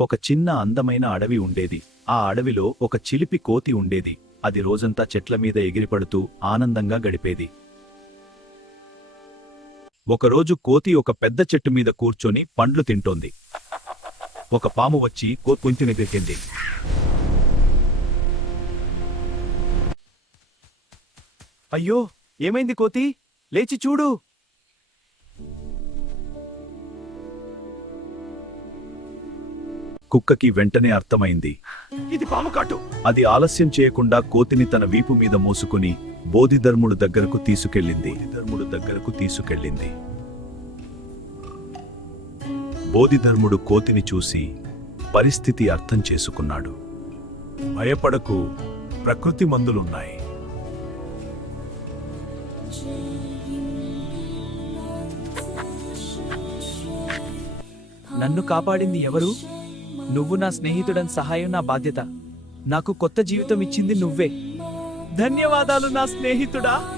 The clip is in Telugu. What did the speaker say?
ఒక చిన్న అందమైన అడవి ఉండేది. ఆ అడవిలో ఒక చిలిపి కోతి ఉండేది. అది రోజంతా చెట్ల మీద ఎగిరిపడుతూ ఆనందంగా గడిపేది. ఒకరోజు కోతి ఒక పెద్ద చెట్టు మీద కూర్చొని పండ్లు తింటోంది. ఒక పాము వచ్చి కోతిని గెలికింది. అయ్యో, ఏమైంది కోతి? లేచి చూడు. కుక్కకి వెంటనే అర్థమైంది, ఇది పాము కాటు. అది ఆలస్యం చేయకుండా కోతిని తన వీపు మీద మోసుకుని బోధిధర్ముడు దగ్గరకు తీసుకెళ్ళింది. బోధిధర్ముడు కోతిని చూసి పరిస్థితి అర్థం చేసుకున్నాడు. భయపడకు, ప్రకృతి మందులున్నాయి. నన్ను కాపాడింది ఎవరు? నువ్వు నా స్నేహితుడని సహాయం నా బాధ్యత. నాకు కొత్త జీవితం ఇచ్చింది నువ్వే. ధన్యవాదాలు నా స్నేహితుడా.